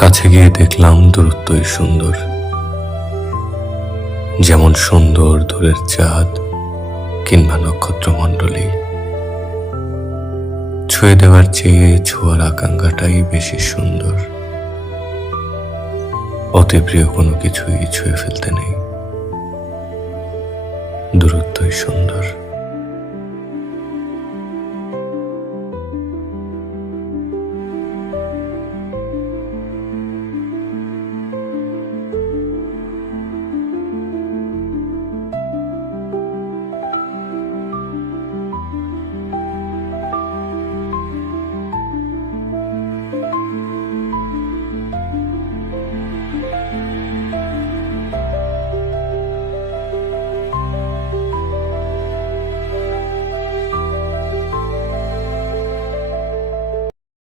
কাছে গিয়ে দেখলাম দূরত্বই সুন্দর, যেমন সুন্দর দূরের চাঁদ কিংবা নক্ষত্রমণ্ডলী। ছুঁয়ে দেওয়ার চেয়ে ছোঁয়ার আকাঙ্ক্ষাটাই বেশি সুন্দর। অতি প্রিয় কোনো কিছুই ছুঁয়ে ফেলতে নেই, দূরত্বই সুন্দর।